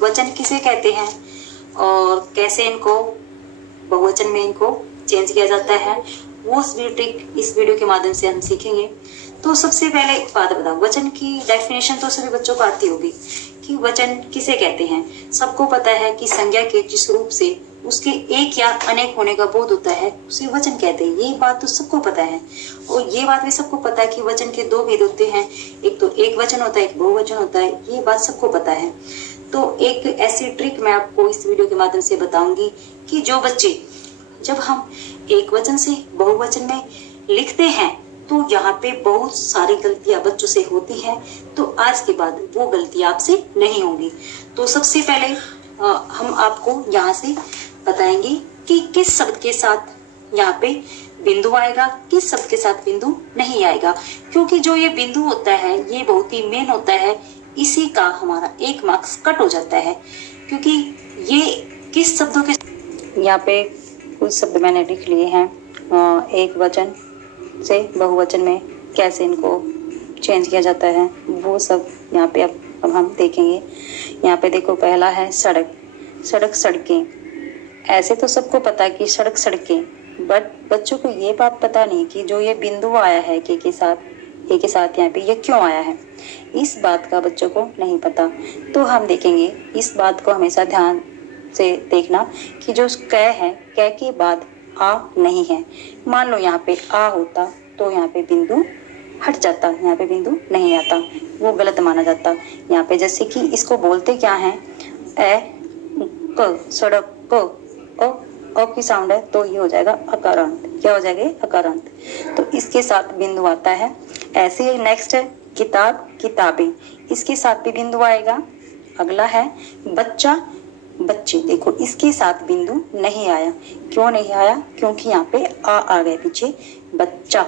वचन किसे कहते हैं और कैसे इनको बहुवचन में इनको चेंज किया जाता है, वो ट्रिक इस वीडियो के माध्यम से हम सीखेंगे। तो सबसे पहले एक बात बताओ, वचन की डेफिनेशन तो सभी बच्चों को आती होगी कि वचन किसे कहते हैं। सबको पता है कि संज्ञा के जिस रूप से उसके एक या अनेक होने का बोध होता है उसे वचन कहते हैं। ये बात तो सबको पता है, और ये बात भी सबको पता है कि वचन के दो भेद होते हैं, एक तो एक वचन होता है, एक बहुवचन होता है। ये बात सबको पता है। तो एक ऐसी ट्रिक मैं आपको इस वीडियो के माध्यम से बताऊंगी कि जो बच्चे जब हम एक वचन से बहुवचन में लिखते हैं तो यहाँ पे बहुत सारी गलतियां बच्चों से होती हैं, तो आज के बाद वो गलती आपसे नहीं होंगी। तो सबसे पहले हम आपको यहाँ से बताएंगे कि किस शब्द के साथ यहाँ पे बिंदु आएगा, किस शब्द के साथ बिंदु नहीं आएगा, क्योंकि जो ये बिंदु होता है ये बहुत ही मेन होता है। इसी का हमारा 1 मार्क्स कट हो जाता है, क्योंकि ये किस शब्दों के, यहाँ पे कुछ शब्द मैंने लिख लिए हैं। एक वचन से बहुवचन में कैसे इनको चेंज किया जाता है वो सब यहाँ पे अब हम देखेंगे। यहाँ पे देखो, पहला है सड़क। सड़क सड़कें, ऐसे तो सबको पता है कि सड़क सड़कें, बट बच्चों को ये बात पता नहीं कि जो ये बिंदु आया है के साथ यहाँ पे ये क्यों आया है, इस बात का बच्चों को नहीं पता। तो हम देखेंगे, इस बात को हमेशा ध्यान से देखना कि जो क है, क के बाद आ नहीं है। मान लो यहाँ पे आ होता तो यहाँ पे बिंदु हट जाता, यहाँ पे बिंदु नहीं आता, वो गलत माना जाता। यहाँ पे जैसे कि इसको बोलते क्या है, ए क, सड़क क, अ की साउंड है तो ये हो जाएगा अकारांत। क्या हो जाएगा? अकारांत। तो इसके साथ बिंदु आता है। ऐसे ही नेक्स्ट है किताब, किताबें, इसके साथ भी बिंदु आएगा। अगला है बच्चा, बच्चे, देखो इसके साथ बिंदु नहीं आया। क्यों नहीं आया? क्योंकि यहाँ पे आ गए पीछे, बच्चा,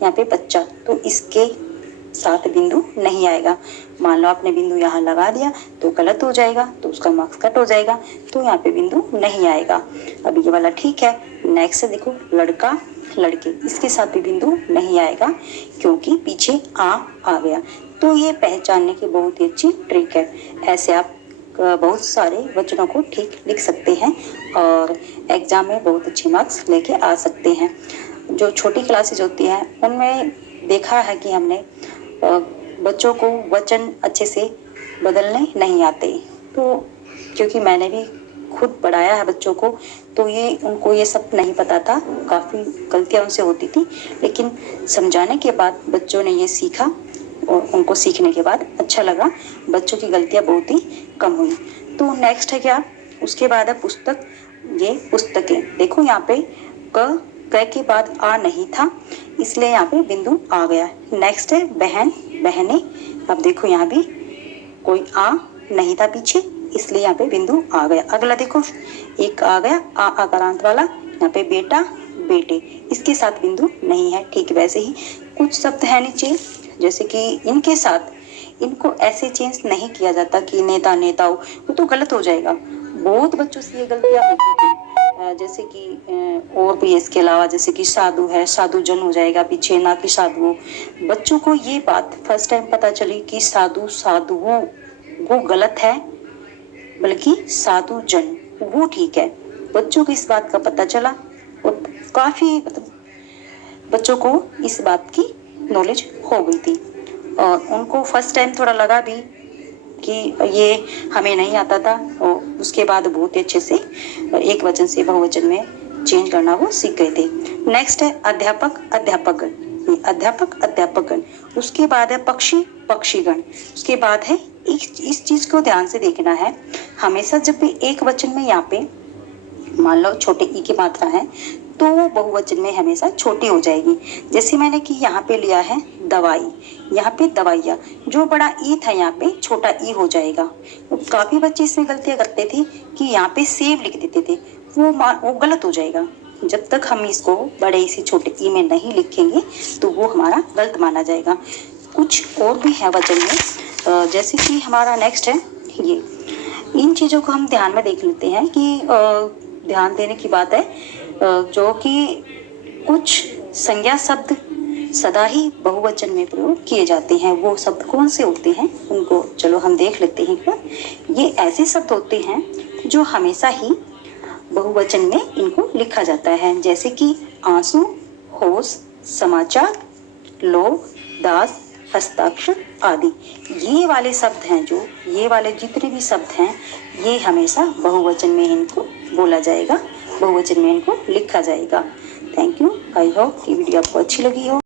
यहाँ पे बच्चा, तो इसके साथ बिंदु नहीं आएगा। मान लो आपने बिंदु यहाँ लगा दिया तो गलत हो जाएगा, तो उसका मार्क्स कट हो जाएगा, तो यहाँ पे बिंदु नहीं आएगा। अब ये वाला ठीक है। नेक्स्ट देखो लड़का, लड़के, इसके साथ भी बिंदु नहीं आएगा क्योंकि पीछे आ गया। तो ये पहचानने की बहुत ही अच्छी ट्रिक है। ऐसे आप बहुत सारे वचनों को ठीक लिख सकते हैं और एग्जाम में बहुत अच्छे मार्क्स लेके आ सकते हैं। जो छोटी क्लासेज होती हैं उनमें देखा है कि हमने बच्चों को वचन अच्छे से बदलने नहीं आते, तो क्योंकि मैंने भी खुद पढ़ाया है बच्चों को, तो ये उनको ये सब नहीं पता था, काफ़ी गलतियां उनसे होती थी, लेकिन समझाने के बाद बच्चों ने ये सीखा और उनको सीखने के बाद अच्छा लगा, बच्चों की गलतियां बहुत ही कम हुई। तो नेक्स्ट है क्या, उसके बाद है पुस्तक। ये पुस्तकें, देखो यहाँ पे क के बाद आ नहीं था इसलिए यहाँ पे बिंदु आ गया। नेक्स्ट है बहन, बहने, अब देखो यहाँ भी कोई आ नहीं था पीछे इसलिए यहाँ पे बिंदु आ गया। अगला देखो एक आ गया आ आकारांत वाला, यहाँ पे बेटा, बेटे, इसके साथ बिंदु नहीं है। ठीक वैसे ही कुछ शब्द है नीचे, जैसे कि इनके साथ इनको ऐसे चेंज नहीं किया जाता कि नेता, नेताओं, वो तो गलत हो जाएगा। बहुत बच्चों से ये गलतियां होती थी, जैसे कि और भी इसके अलावा जैसे कि साधु है, साधु जन हो जाएगा पीछे, ना कि साधुओं। बच्चों को ये बात फर्स्ट टाइम पता चली कि साधु, साधुओं वो गलत है, बल्कि साधु जन वो ठीक है। बच्चों को इस बात का पता चला और काफी बच्चों को इस बात की नॉलेज हो गई थी और उनको फर्स्ट टाइम थोड़ा लगा भी कि ये हमें नहीं आता था, और उसके बाद बहुत ही अच्छे से एक वचन से बहुवचन में चेंज करना वो सीख गए थे। नेक्स्ट है अध्यापक, अध्यापकगण, अध्यापक, अध्यापकगण, उसके बाद है पक्षी, पक्षीगण, उसके बाद है इस चीज को ध्यान से देखना है। हमेशा जब भी एक वचन में यहाँ पे मान लो छोटे ई की मात्रा है तो वो बहुवचन में हमेशा छोटी हो जाएगी। जैसे मैंने कि यहाँ पे लिया है दवाई, यहाँ पे दवाइयाँ, जो बड़ा ई था यहाँ पे छोटा ई हो जाएगा। तो काफी बच्चे इसमें गलतियाँ करते थे कि यहाँ पे सेब लिख देते थे, वो गलत हो जाएगा। जब तक हम इसको बड़े से छोटे ई में नहीं लिखेंगे तो वो हमारा गलत माना जाएगा। कुछ और भी है वचन में, जैसे कि हमारा नेक्स्ट है ये, इन चीज़ों को हम ध्यान में देख लेते हैं कि ध्यान देने की बात है। जो कि कुछ संज्ञा शब्द सदा ही बहुवचन में प्रयोग किए जाते हैं, वो शब्द कौन से होते हैं उनको चलो हम देख लेते हैं। ये ऐसे शब्द होते हैं जो हमेशा ही बहुवचन में इनको लिखा जाता है, जैसे कि आंसू, होश, समाचार, लोभ, दास, हस्ताक्षर आदि। ये वाले शब्द हैं, जो ये वाले जितने भी शब्द हैं, ये हमेशा बहुवचन में इनको बोला जाएगा, बहुवचन में इनको लिखा जाएगा। Thank you. आई होप ये वीडियो आपको अच्छी लगी हो।